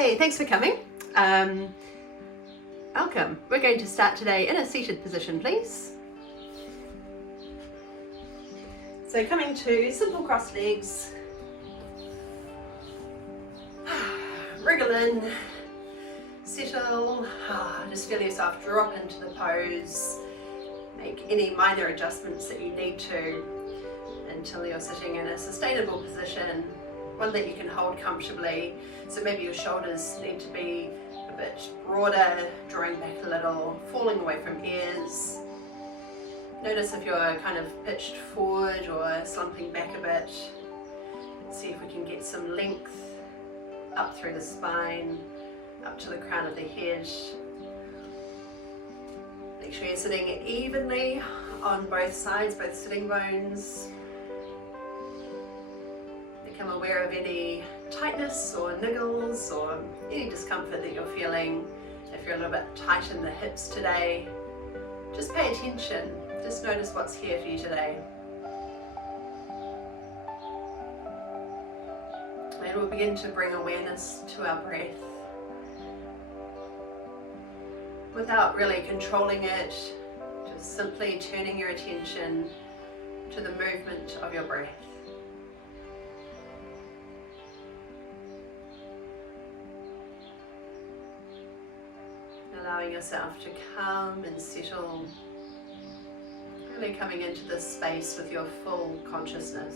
Hey, thanks for coming. Welcome. We're going to start today in a seated position, please. So coming to simple crossed legs. Wriggle in, settle, just feel yourself drop into the pose. Make any minor adjustments that you need to until you're sitting in a sustainable position, one that you can hold comfortably. So maybe your shoulders need to be a bit broader, drawing back a little, falling away from ears. Notice if you're kind of pitched forward or slumping back a bit. See if we can get some length up through the spine, up to the crown of the head. Make sure you're sitting evenly on both sides, both sitting bones. Become aware of any tightness or niggles or any discomfort that you're feeling. If you're a little bit tight in the hips today, just pay attention. Just notice what's here for you today. And we'll begin to bring awareness to our breath without really controlling it, just simply turning your attention to the movement of your breath. Allowing yourself to calm and settle, really coming into this space with your full consciousness.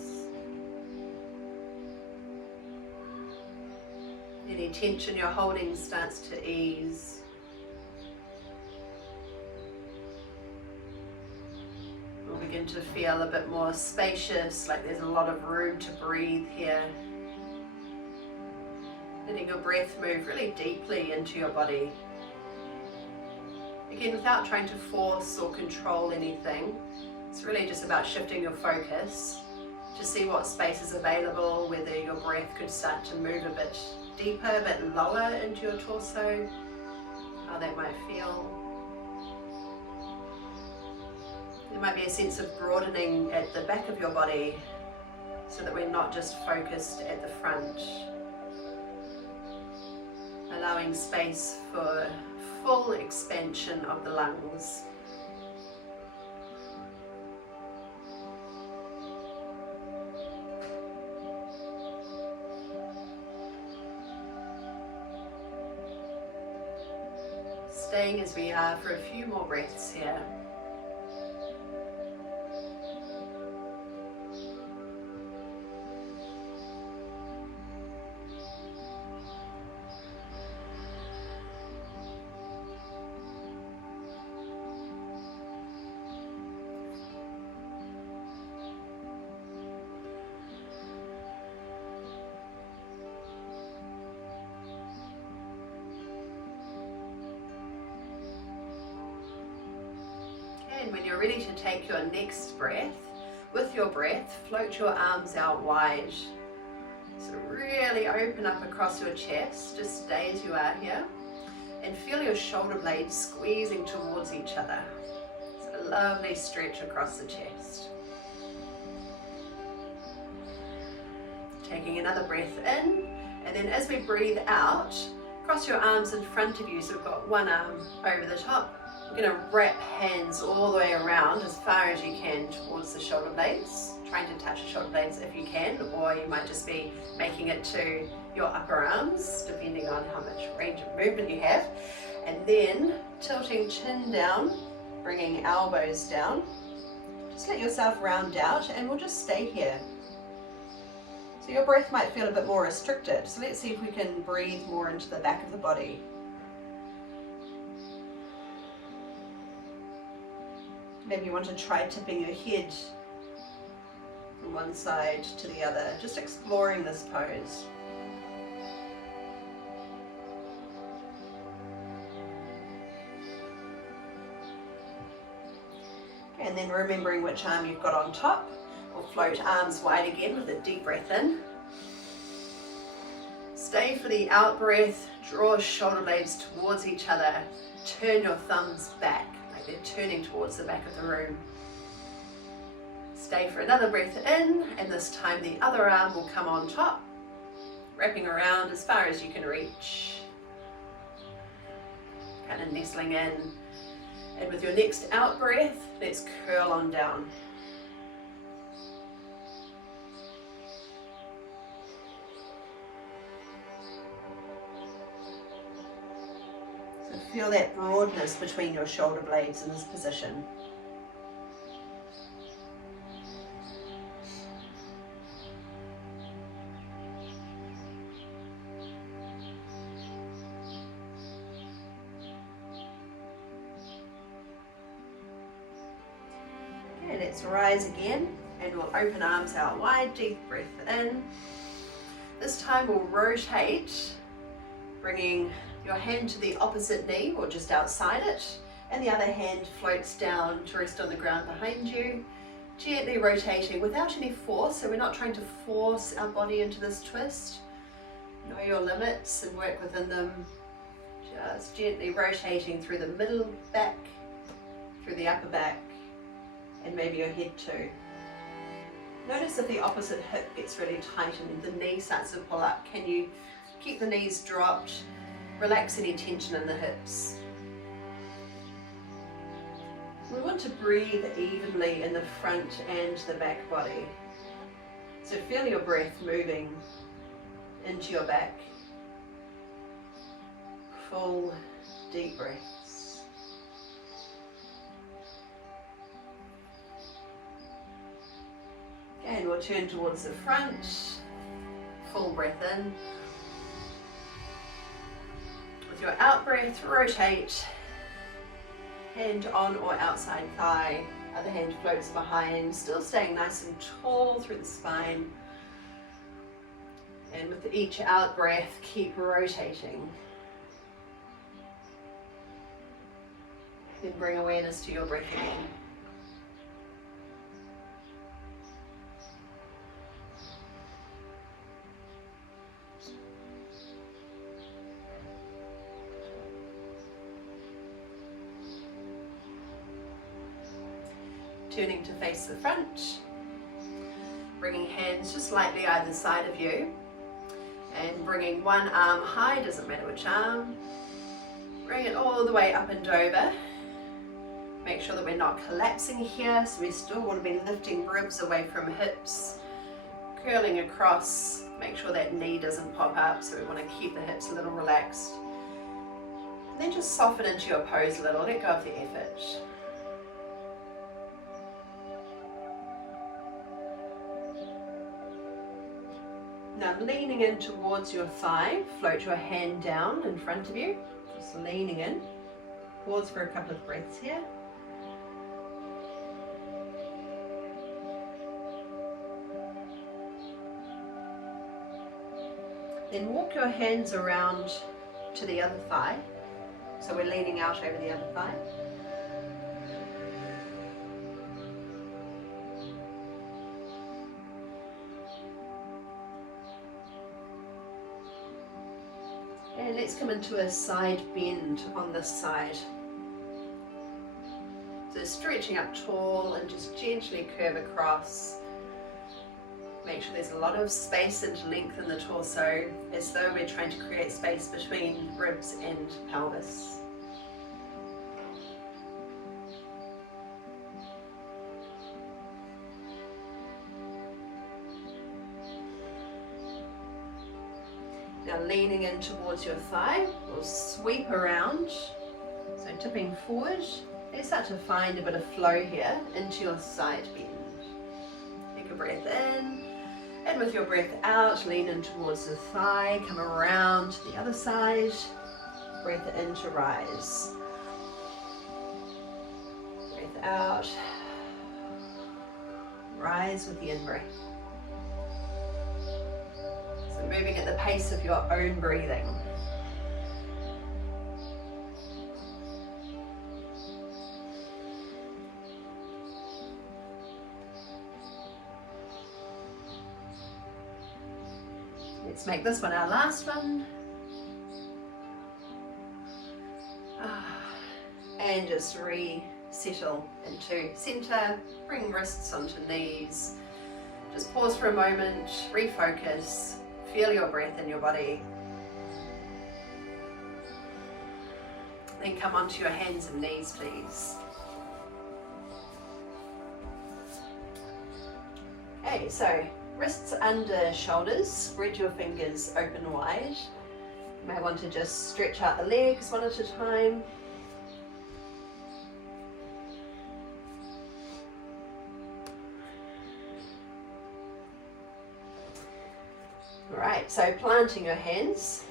Any tension you're holding starts to ease. We'll begin to feel a bit more spacious, like there's a lot of room to breathe here. Letting your breath move really deeply into your body. Again, without trying to force or control anything, it's really just about shifting your focus to see what space is available, whether your breath could start to move a bit deeper, a bit lower into your torso, how that might feel. There might be a sense of broadening at the back of your body so that we're not just focused at the front. Allowing space for full expansion of the lungs. Staying as we are for a few more breaths here. And when you're ready to take your next breath, with your breath, float your arms out wide. So really open up across your chest, just stay as you are here, and feel your shoulder blades squeezing towards each other. So a lovely stretch across the chest. Taking another breath in, and then as we breathe out, cross your arms in front of you, so we've got one arm over the top. We're going to wrap hands all the way around as far as you can towards the shoulder blades, trying to touch the shoulder blades if you can, or you might just be making it to your upper arms, depending on how much range of movement you have. And then tilting chin down, bringing elbows down. Just let yourself round out and we'll just stay here. So your breath might feel a bit more restricted, so let's see if we can breathe more into the back of the body. Maybe you want to try tipping your head from one side to the other, just exploring this pose. And then remembering which arm you've got on top, we'll float arms wide again with a deep breath in. Stay for the out breath, draw shoulder blades towards each other, turn your thumbs back. They're turning towards the back of the room. Stay for another breath in, and this time the other arm will come on top. wrapping around as far as you can reach. Kind of nestling in. And with your next out breath, let's curl on down. So feel that broadness between your shoulder blades in this position. Let's rise again, and we'll open arms out wide, deep breath in. This time we'll rotate, bringing your hand to the opposite knee or just outside it, and the other hand floats down to rest on the ground behind you, gently rotating without any force. So we're not trying to force our body into this twist. Know your limits and work within them. Just gently rotating through the middle back, through the upper back, and maybe your head too. Notice if the opposite hip gets really tight and the knee starts to pull up. Can you keep the knees dropped? Relax any tension in the hips. We want to breathe evenly in the front and the back body. So feel your breath moving into your back. Full deep breaths. And we'll turn towards the front, full breath in. With your out breath, rotate, hand on or outside thigh, other hand floats behind, still staying nice and tall through the spine. And with each out breath, keep rotating. Then bring awareness to your breath again. Turning to face the front, bringing hands just lightly either side of you, and bringing one arm high, doesn't matter which arm. Bring it all the way up and over. Make sure that we're not collapsing here, so we still want to be lifting ribs away from hips, curling across. Make sure that knee doesn't pop up, so we want to keep the hips a little relaxed. And then just soften into your pose a little, let go of the effort. Now leaning in towards your thigh, float your hand down in front of you, just leaning in. Pause for a couple of breaths here. Then walk your hands around to the other thigh, so we're leaning out over the other thigh. And let's come into a side bend on this side. So stretching up tall and just gently curve across. Make sure there's a lot of space and length in the torso, as though we're trying to create space between ribs and pelvis. Now leaning in towards your thigh, we'll sweep around, so tipping forward. Let's start to find a bit of flow here into your side bend. Take a breath in, and with your breath out, lean in towards the thigh, come around to the other side, breath in to rise. Breath out, rise with the in-breath. Moving at the pace of your own breathing. Let's make this one our last one. And just resettle into center, bring wrists onto knees. Just pause for a moment, refocus. feel your breath in your body. Then come onto your hands and knees, please. Okay, so wrists under shoulders, spread your fingers open wide. You may want to just stretch out the legs one at a time. Alright, so planting your hands,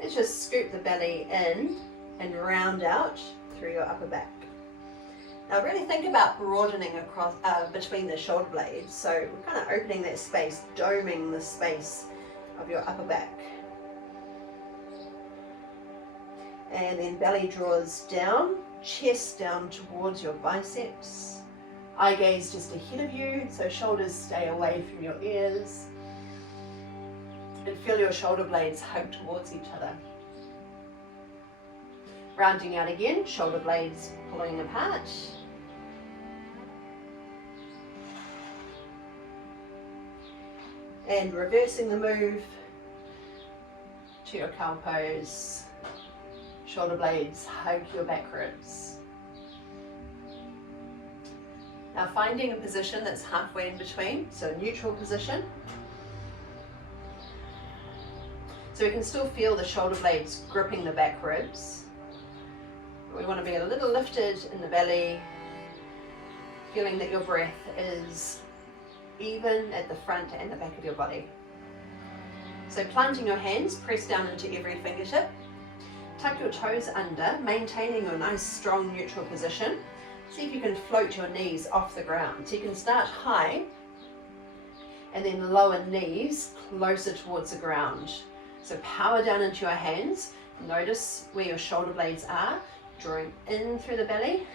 let's just scoop the belly in and round out through your upper back. Now really think about broadening across between the shoulder blades, so we're kind of opening that space, doming the space of your upper back. And then belly draws down, chest down towards your biceps. Eye gaze just ahead of you, so shoulders stay away from your ears. And feel your shoulder blades hug towards each other. Rounding out again, shoulder blades pulling apart. And reversing the move to your cow pose. Shoulder blades hug your back ribs. Now finding a position that's halfway in between, so neutral position. So we can still feel the shoulder blades gripping the back ribs. We want to be a little lifted in the belly, feeling that your breath is even at the front and the back of your body. So planting your hands, press down into every fingertip. Tuck your toes under, maintaining your nice strong neutral position. See if you can float your knees off the ground. So you can start high and then lower knees closer towards the ground. So power down into your hands. Notice where your shoulder blades are, drawing in through the belly.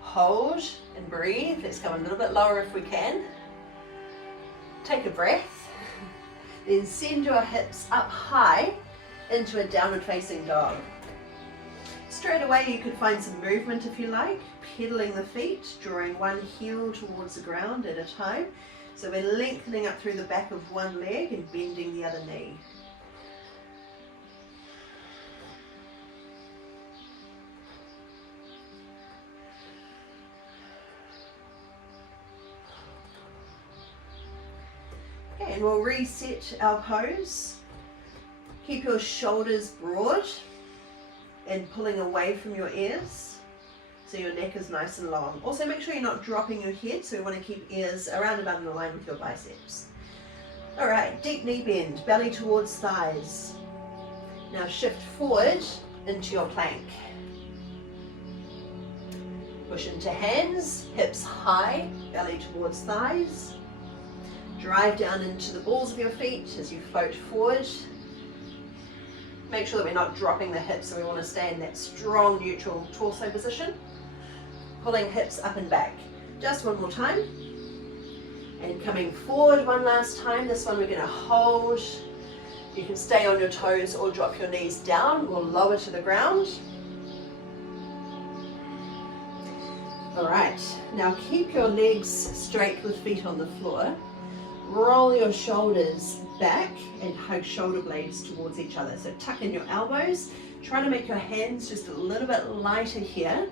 Hold and breathe. Let's go a little bit lower if we can. Take a breath. Then send your hips up high into a downward facing dog. Straight away you could find some movement if you like, pedaling the feet, drawing one heel towards the ground at a time. So we're lengthening up through the back of one leg and bending the other knee. Okay, and we'll reset our pose. Keep your shoulders broad and pulling away from your ears, so your neck is nice and long. Also make sure you're not dropping your head, so we want to keep ears around about in line with your biceps. Alright, deep knee bend, belly towards thighs. Now shift forward into your plank. Push into hands, hips high, belly towards thighs. Drive down into the balls of your feet as you float forward. Make sure that we're not dropping the hips, so we want to stay in that strong neutral torso position. Pulling hips up and back. Just one more time. And coming forward one last time. This one we're going to hold. You can stay on your toes or drop your knees down or lower to the ground. Alright, now keep your legs straight with feet on the floor. Roll your shoulders back and hug shoulder blades towards each other. So tuck in your elbows. Try to make your hands just a little bit lighter here.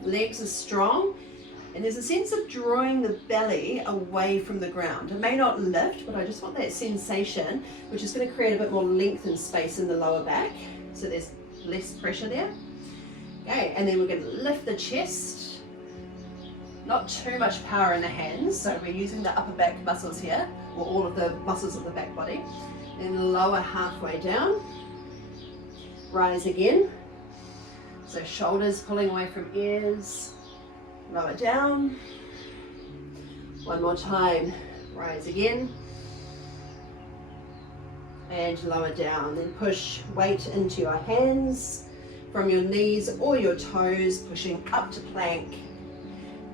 Legs are strong. And there's a sense of drawing the belly away from the ground. It may not lift, but I just want that sensation, which is going to create a bit more length and space in the lower back. So there's less pressure there. Okay, and then we're going to lift the chest. Not too much power in the hands, so we're using the upper back muscles here, or all of the muscles of the back body. Then lower halfway down. Rise again. So shoulders pulling away from ears. Lower down. One more time. Rise again. And lower down. Then push weight into your hands from your knees or your toes, pushing up to plank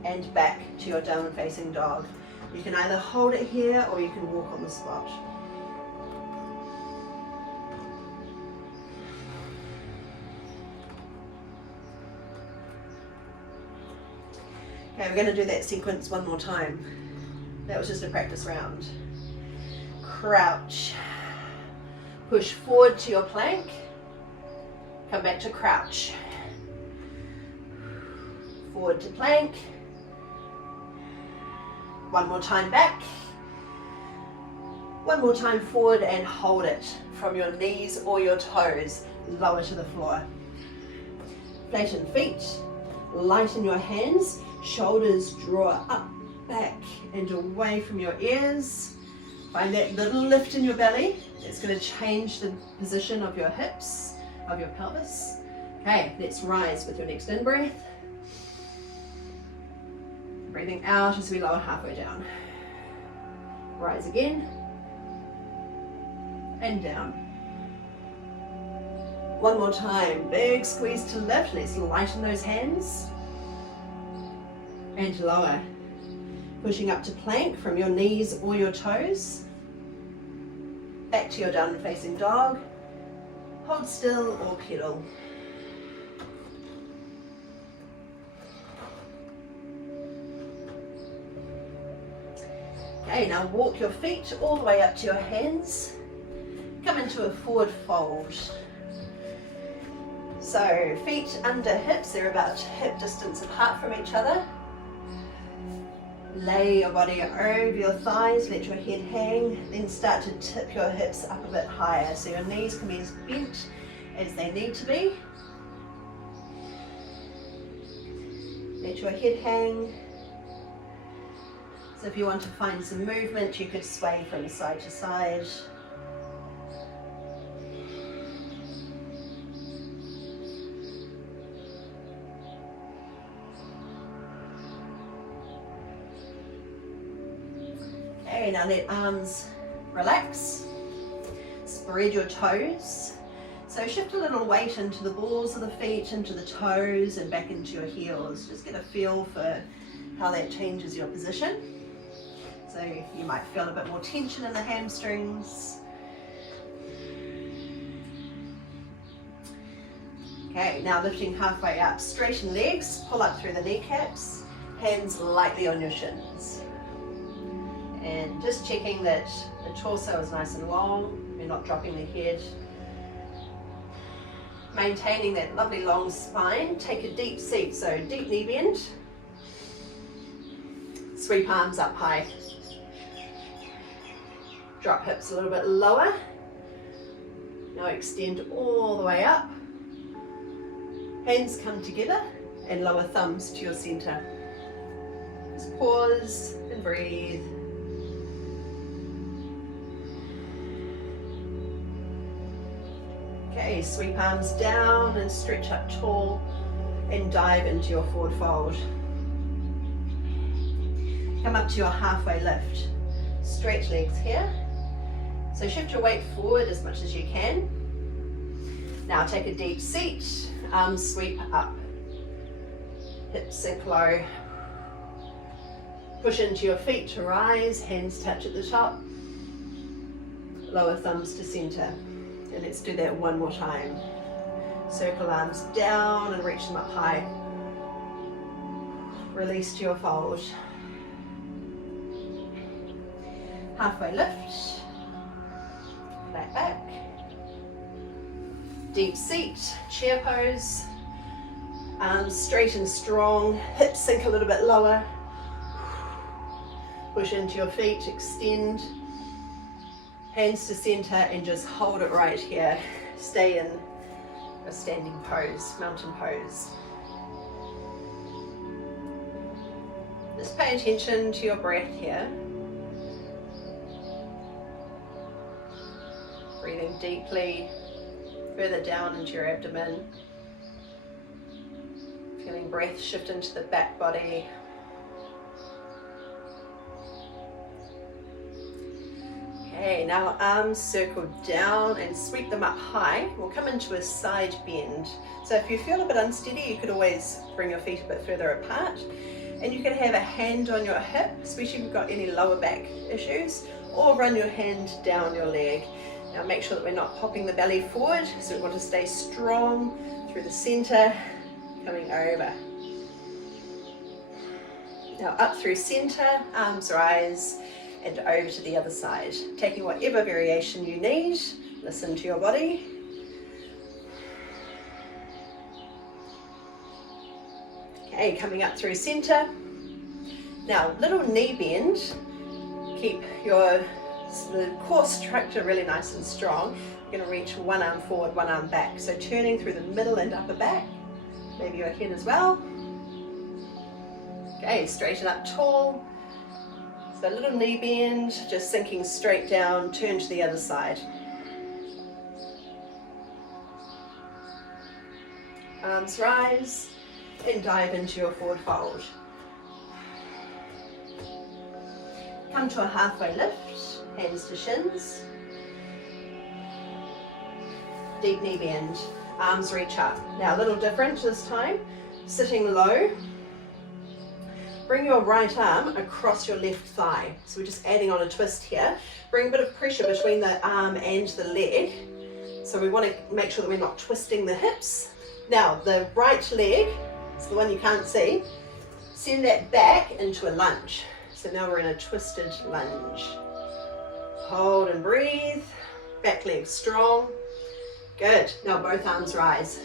and back to your downward facing dog. You can either hold it here or you can walk on the spot. Okay, we're going to do that sequence one more time. That was just a practice round. Crouch. Push forward to your plank. Come back to crouch. Forward to plank. One more time back. One more time forward and hold it from your knees or your toes, lower to the floor. Flatten feet, lighten your hands, shoulders draw up, back and away from your ears. Find that little lift in your belly. It's going to change the position of your hips, of your pelvis. Okay, let's rise with your next in-breath. Breathing out as we lower halfway down. Rise again. And down. One more time, big squeeze to lift. Let's lighten those hands. And lower. Pushing up to plank from your knees or your toes. Back to your downward facing dog. Hold still or pedal. Okay, now walk your feet all the way up to your hands. Come into a forward fold. So feet under hips, they're about hip distance apart from each other. Lay your body over your thighs, let your head hang, then start to tip your hips up a bit higher so your knees can be as bent as they need to be. Let your head hang. So if you want to find some movement, you could sway from side to side. Okay, now let arms relax. Spread your toes. So shift a little weight into the balls of the feet, into the toes and back into your heels. Just get a feel for how that changes your position. So you might feel a bit more tension in the hamstrings. Okay, now lifting halfway up, straighten legs, pull up through the kneecaps, hands lightly on your shins. And just checking that the torso is nice and long, you're not dropping the head. Maintaining that lovely long spine, take a deep seat, so deep knee bend. Sweep arms up high. Drop hips a little bit lower. Now extend all the way up. Hands come together and lower thumbs to your center. Just pause and breathe. Okay, sweep arms down and stretch up tall and dive into your forward fold. Come up to your halfway lift. Stretch legs here. So shift your weight forward as much as you can. Now take a deep seat, arms sweep up. Hips sink low. Push into your feet to rise, hands touch at the top. Lower thumbs to center. And let's do that one more time. Circle arms down and reach them up high. Release to your fold. Halfway lift. Flat back. Deep seat, chair pose. Arms straight and strong. Hips sink a little bit lower. Push into your feet, extend. Hands to center and just hold it right here. Stay in a standing pose, mountain pose. Just pay attention to your breath here. Breathing deeply, further down into your abdomen. Feeling breath shift into the back body. Okay, now arms circle down and sweep them up high. We'll come into a side bend. So if you feel a bit unsteady, you could always bring your feet a bit further apart. And you can have a hand on your hip, especially if you've got any lower back issues, or run your hand down your leg. Now make sure that we're not popping the belly forward, so we want to stay strong through the center, coming over. Now up through center, arms rise, and over to the other side. Taking whatever variation you need, listen to your body. Okay, coming up through center. Now, little knee bend. Keep the core structure really nice and strong. You're going to reach one arm forward, one arm back. So turning through the middle and upper back, maybe your head as well. Okay, straighten up tall. So a little knee bend, just sinking straight down, turn to the other side. Arms rise and dive into your forward fold. Come to a halfway lift, hands to shins. Deep knee bend, arms reach up. Now a little different this time, sitting low. Bring your right arm across your left thigh. So we're just adding on a twist here. Bring a bit of pressure between the arm and the leg. So we want to make sure that we're not twisting the hips. Now the right leg, it's the one you can't see, send that back into a lunge. So now we're in a twisted lunge. Hold and breathe. Back leg strong. Good. Now both arms rise.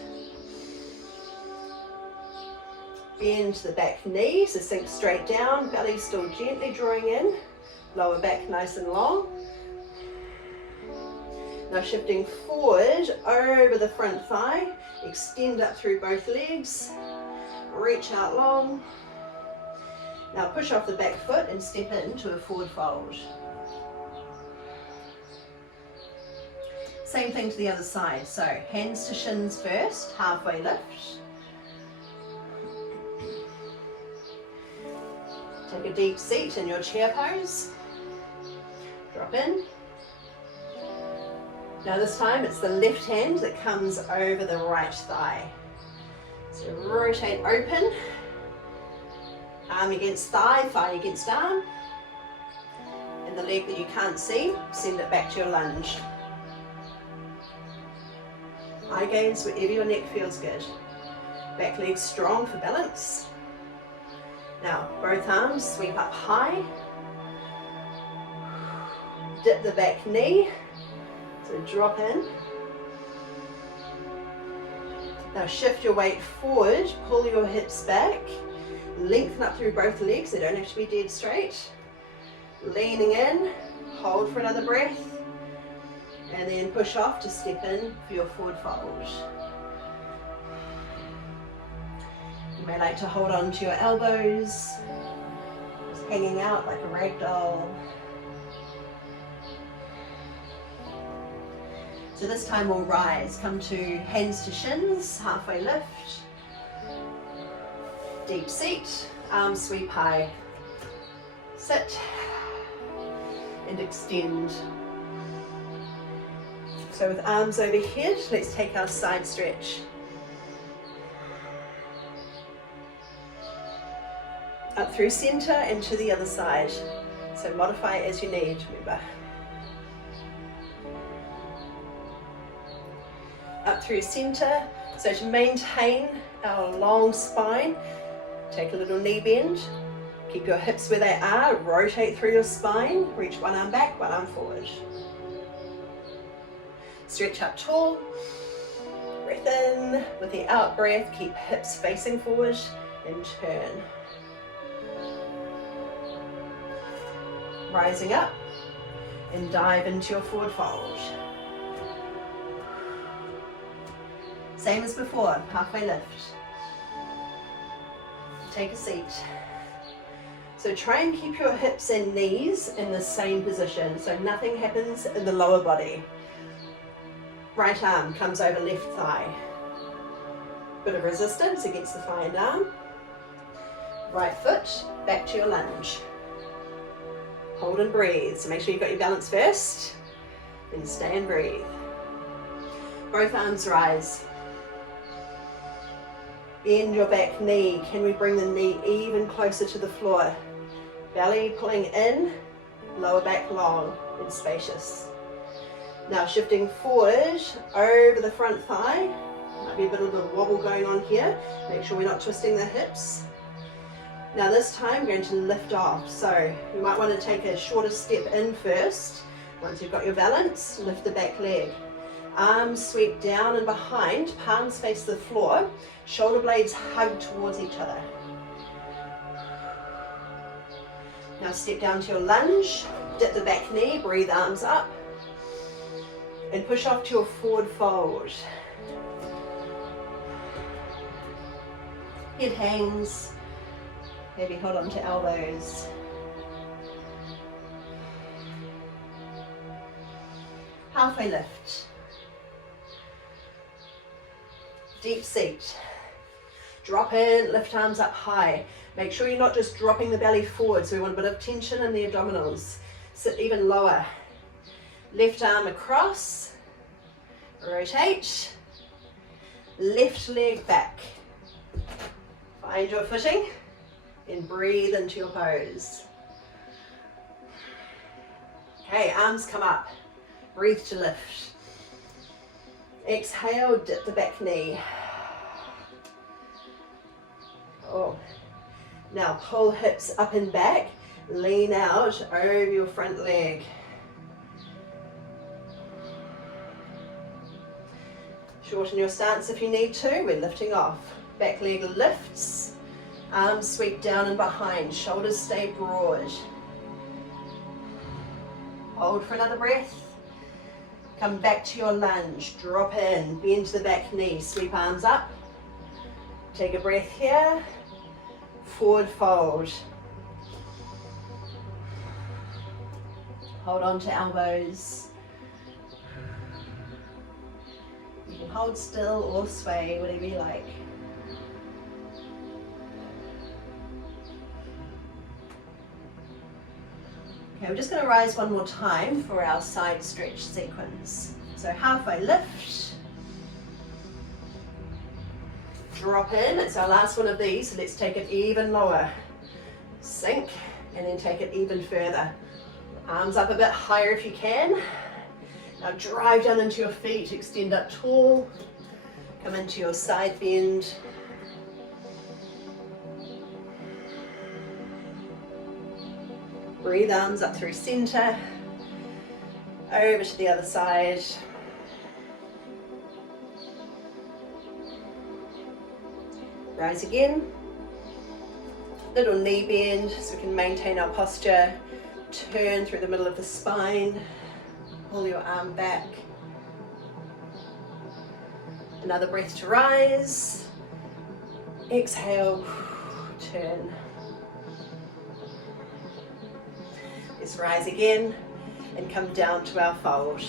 Bend the back knee, so sink straight down. Belly still gently drawing in. Lower back nice and long. Now shifting forward over the front thigh. Extend up through both legs. Reach out long. Now push off the back foot and step into a forward fold. Same thing to the other side. So hands to shins first, halfway lift. Take a deep seat in your chair pose. Drop in. Now this time it's the left hand that comes over the right thigh. So rotate open. Arm against thigh, thigh against arm. And the leg that you can't see, send it back to your lunge. Eye gaze wherever your neck feels good. Back leg strong for balance. Now, both arms sweep up high. Dip the back knee. So drop in. Now shift your weight forward, pull your hips back. Lengthen up through both legs, they don't have to be dead straight. Leaning in, hold for another breath. And then push off to step in for your forward fold. You may like to hold on to your elbows, just hanging out like a rag doll. So this time we'll rise, come to hands to shins, halfway lift. Deep seat, arms sweep high. Sit and extend. So with arms overhead, let's take our side stretch. Up through center and to the other side. So modify as you need, remember. Up through center. So to maintain our long spine, take a little knee bend. Keep your hips where they are. Rotate through your spine. Reach one arm back, one arm forward. Stretch up tall. Breath in. With the out breath, keep hips facing forward and turn. Rising up and dive into your forward fold. Same as before, halfway lift. Take a seat. So try and keep your hips and knees in the same position so nothing happens in the lower body. Right arm comes over left thigh. Bit of resistance against the thigh and arm. Right foot back to your lunge. Hold and breathe. So make sure you've got your balance first. Then stay and breathe. Both arms rise. Bend your back knee. Can we bring the knee even closer to the floor? Belly pulling in, lower back long and spacious. Now shifting forward over the front thigh. Might be a bit of a wobble going on here. Make sure we're not twisting the hips. Now this time we're going to lift off. So you might want to take a shorter step in first. Once you've got your balance, lift the back leg. Arms sweep down and behind, palms face the floor, shoulder blades hug towards each other. Now step down to your lunge, dip the back knee, breathe arms up, and push off to your forward fold. Head hangs, maybe hold on to elbows. Halfway lift. Deep seat. Drop in, lift arms up high. Make sure you're not just dropping the belly forward, so we want a bit of tension in the abdominals. Sit even lower. Left arm across. Rotate. Left leg back. Find your footing and breathe into your pose. Okay, arms come up. Breathe to lift. Exhale, dip the back knee. Oh. Now pull hips up and back. Lean out over your front leg. Shorten your stance if you need to. We're lifting off. Back leg lifts. Arms sweep down and behind. Shoulders stay broad. Hold for another breath. Come back to your lunge, drop in, bend the back knee, sweep arms up. Take a breath here, forward fold. Hold on to elbows. You can hold still or sway, whatever you like. Okay, we're just going to rise one more time for our side stretch sequence. So halfway lift. Drop in. It's our last one of these, so let's take it even lower. Sink, and then take it even further. Arms up a bit higher if you can. Now drive down into your feet, extend up tall. Come into your side bend. Breathe arms up through center, over to the other side. Rise again. Little knee bend so we can maintain our posture. Turn through the middle of the spine. Pull your arm back. Another breath to rise. Exhale, turn. Let's rise again and come down to our fold.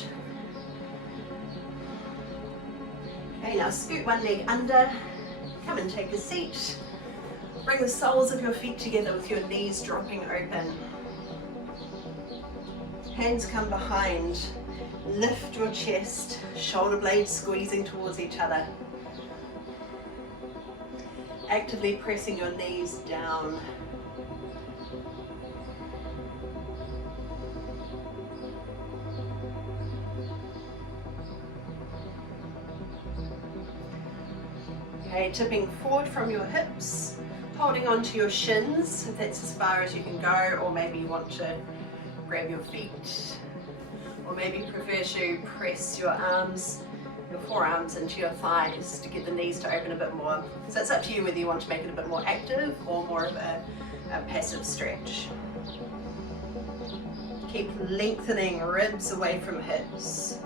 Okay, now scoot one leg under, come and take a seat. Bring the soles of your feet together with your knees dropping open. Hands come behind, lift your chest, shoulder blades squeezing towards each other. Actively pressing your knees down. Okay, tipping forward from your hips, holding onto your shins if that's as far as you can go, or maybe you want to grab your feet, or maybe you prefer to press your arms, your forearms into your thighs to get the knees to open a bit more. So it's up to you whether you want to make it a bit more active or more of a passive stretch. Keep lengthening ribs away from hips.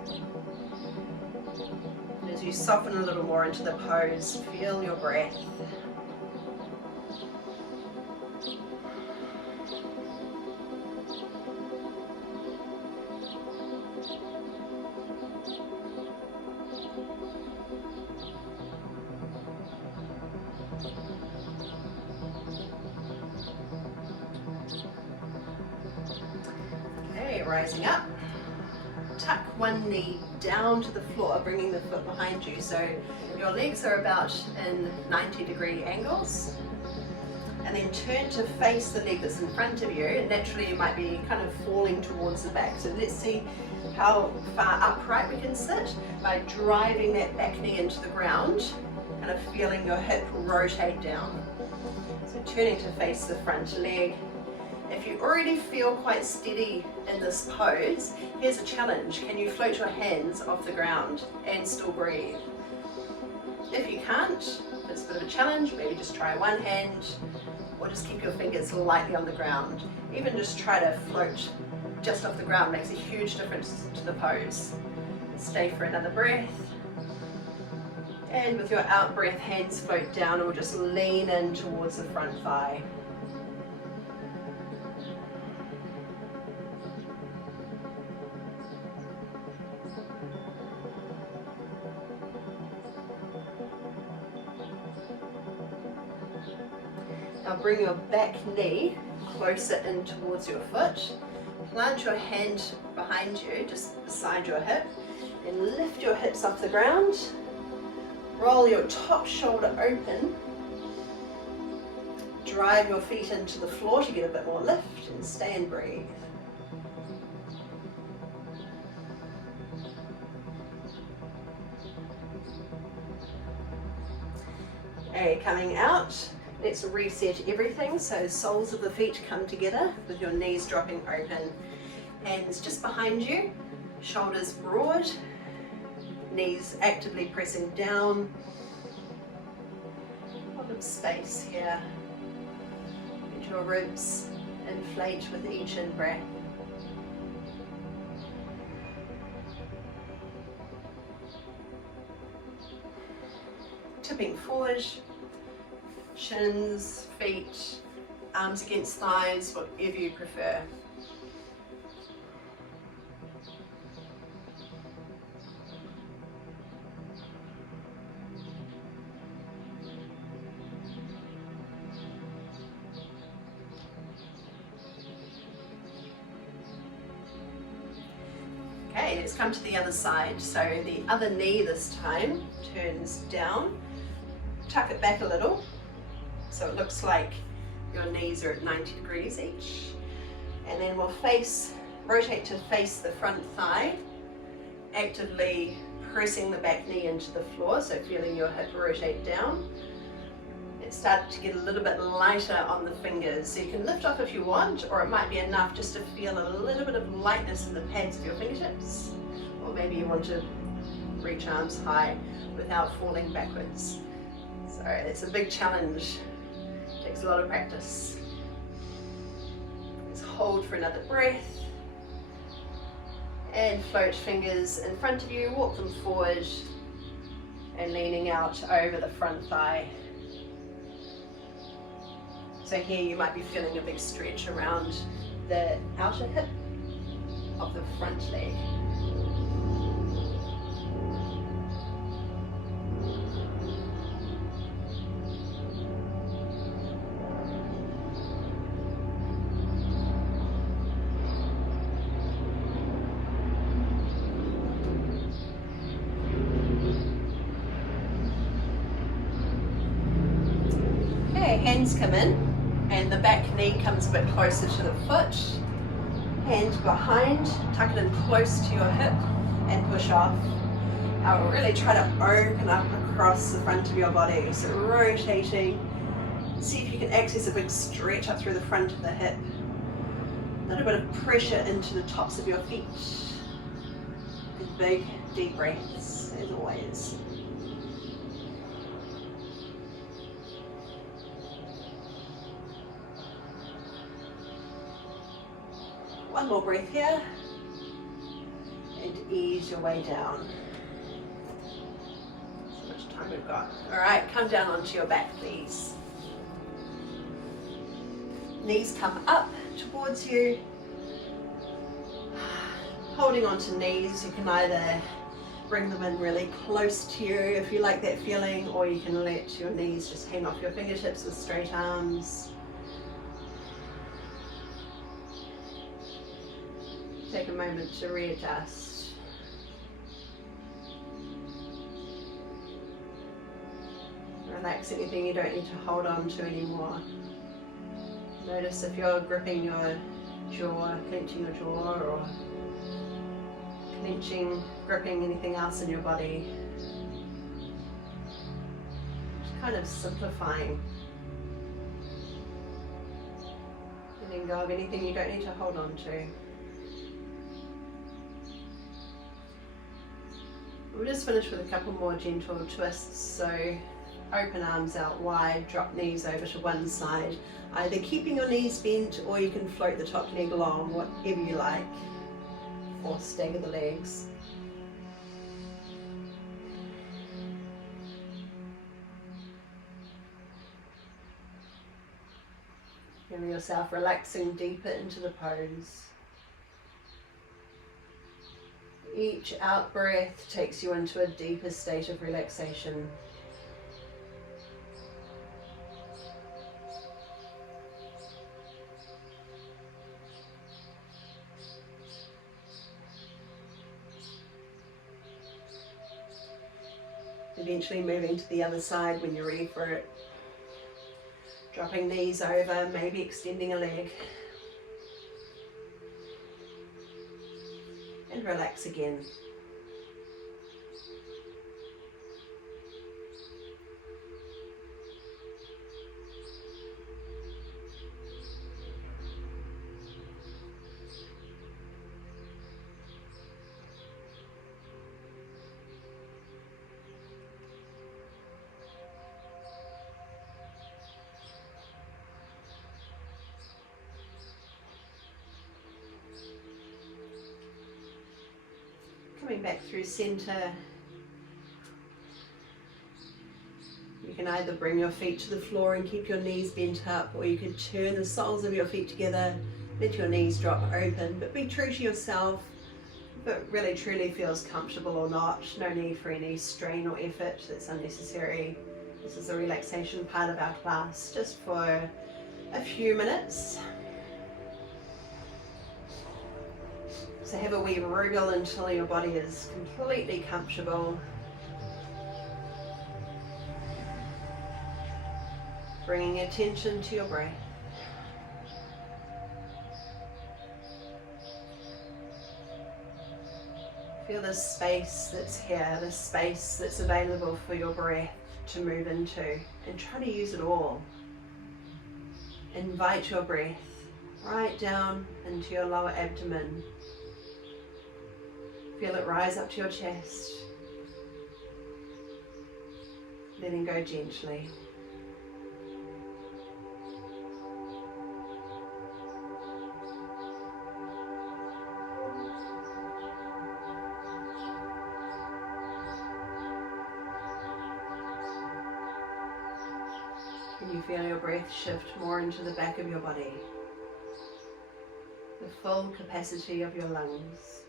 As you soften a little more into the pose, feel your breath. Okay, rising up. Tuck one knee down to the floor, bringing the foot behind you. So your legs are about in 90-degree angles. And then turn to face the leg that's in front of you. And naturally you might be kind of falling towards the back. So let's see how far upright we can sit by driving that back knee into the ground, kind of feeling your hip rotate down. So turning to face the front leg. If you already feel quite steady in this pose, here's a challenge. Can you float your hands off the ground and still breathe? If you can't, it's a bit of a challenge. Maybe just try one hand, or just keep your fingers lightly on the ground. Even just try to float just off the ground makes a huge difference to the pose. Stay for another breath. And with your out breath, hands float down, and we'll just lean in towards the front thigh. Now bring your back knee closer in towards your foot. Plant your hand behind you, just beside your hip, and lift your hips off the ground. Roll your top shoulder open. Drive your feet into the floor to get a bit more lift, and stay and breathe. Okay, coming out. Let's reset everything. So soles of the feet come together with your knees dropping open. Hands just behind you, shoulders broad, knees actively pressing down. A lot of space here. Let your ribs inflate with each in-breath. Tipping forward. Shins, feet, arms against thighs, whatever you prefer. Okay, let's come to the other side. So the other knee this time turns down. Tuck it back a little. So it looks like your knees are at 90 degrees each. And then we'll rotate to face the front thigh, actively pressing the back knee into the floor, so feeling your hip rotate down. It starts to get a little bit lighter on the fingers, so you can lift off if you want, or it might be enough just to feel a little bit of lightness in the pads of your fingertips. Or maybe you want to reach arms high without falling backwards. So it's a big challenge. Takes a lot of practice. Let's hold for another breath. And float fingers in front of you, walk them forward, and leaning out over the front thigh. So here you might be feeling a big stretch around the outer hip of the front leg. Hands come in and the back knee comes a bit closer to the foot. Hand behind, tuck it in close to your hip and push off. Now really try to open up across the front of your body. So rotating, see if you can access a big stretch up through the front of the hip. A little bit of pressure into the tops of your feet. And big deep breaths as always. One more breath here, and ease your way down. So much time we've got. All right, come down onto your back, please. Knees come up towards you. Holding onto knees, you can either bring them in really close to you if you like that feeling, or you can let your knees just hang off your fingertips with straight arms. Take a moment to readjust. Relax anything you don't need to hold on to anymore. Notice if you're gripping your jaw, clenching your jaw, or gripping anything else in your body. Just kind of simplifying Letting go of anything you don't need to hold on to. We'll just finish with a couple more gentle twists. So open arms out wide, drop knees over to one side, either keeping your knees bent or you can float the top leg long, whatever you like, or stagger the legs. Feel yourself relaxing deeper into the pose. Each out breath takes you into a deeper state of relaxation. Eventually moving to the other side when you're ready for it. Dropping knees over, maybe extending a leg. And relax again. Coming back through center, you can either bring your feet to the floor and keep your knees bent up, or you could turn the soles of your feet together, let your knees drop open, but be true to yourself. If it really truly feels comfortable or not, no need for any strain or effort that's unnecessary. This is a relaxation part of our class, just for a few minutes. So have a wee wriggle until your body is completely comfortable. Bringing attention to your breath. Feel the space that's here, the space that's available for your breath to move into, and try to use it all. Invite your breath right down into your lower abdomen. Feel it rise up to your chest, letting go gently. Can you feel your breath shift more into the back of your body, the full capacity of your lungs?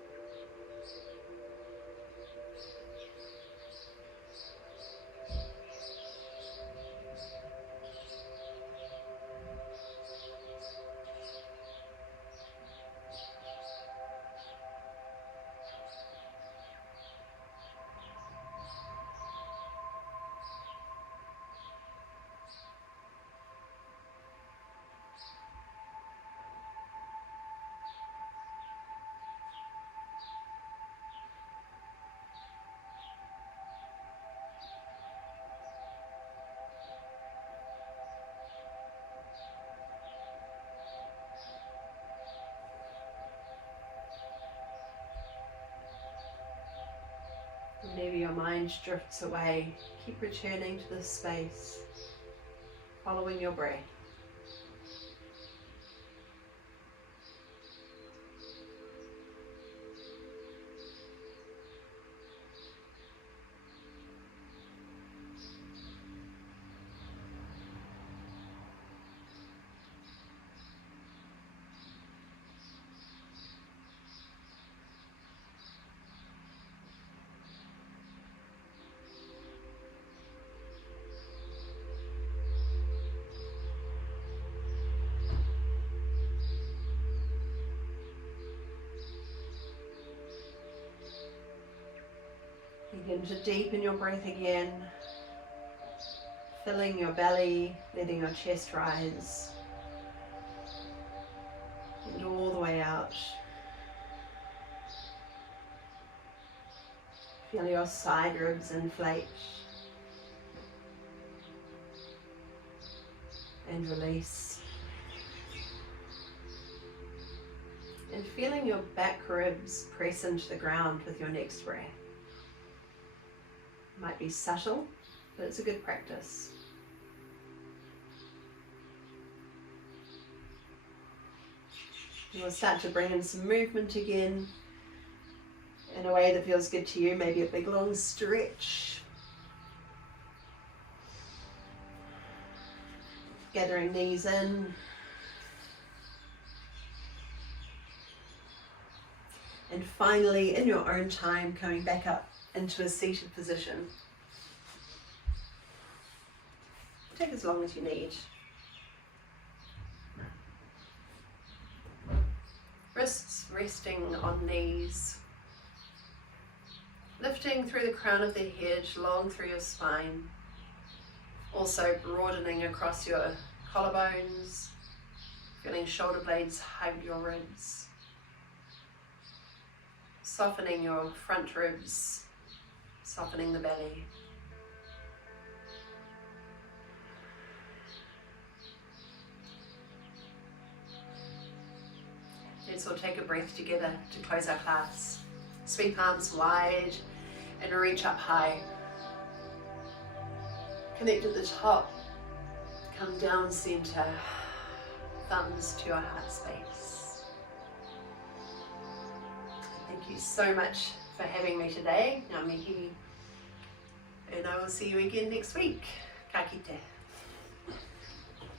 Whenever your mind drifts away, keep returning to this space, following your breath. Begin to deepen your breath again, filling your belly, letting your chest rise, and all the way out. Feel your side ribs inflate and release. And feeling your back ribs press into the ground with your next breath. It might be subtle, but it's a good practice. And we'll start to bring in some movement again in a way that feels good to you, maybe a big long stretch. Gathering knees in. And finally, in your own time, coming back up into a seated position. Take as long as you need. Wrists resting on knees. Lifting through the crown of the head, long through your spine. Also broadening across your collarbones. Feeling shoulder blades hug your ribs. Softening your front ribs, softening the belly. Let's all take a breath together to close our class. Sweep arms wide and reach up high. Connect at the top, come down center, thumbs to your heart space. Thank you so much for having me today, Ngā mihi, and I will see you again next week. Ka kite.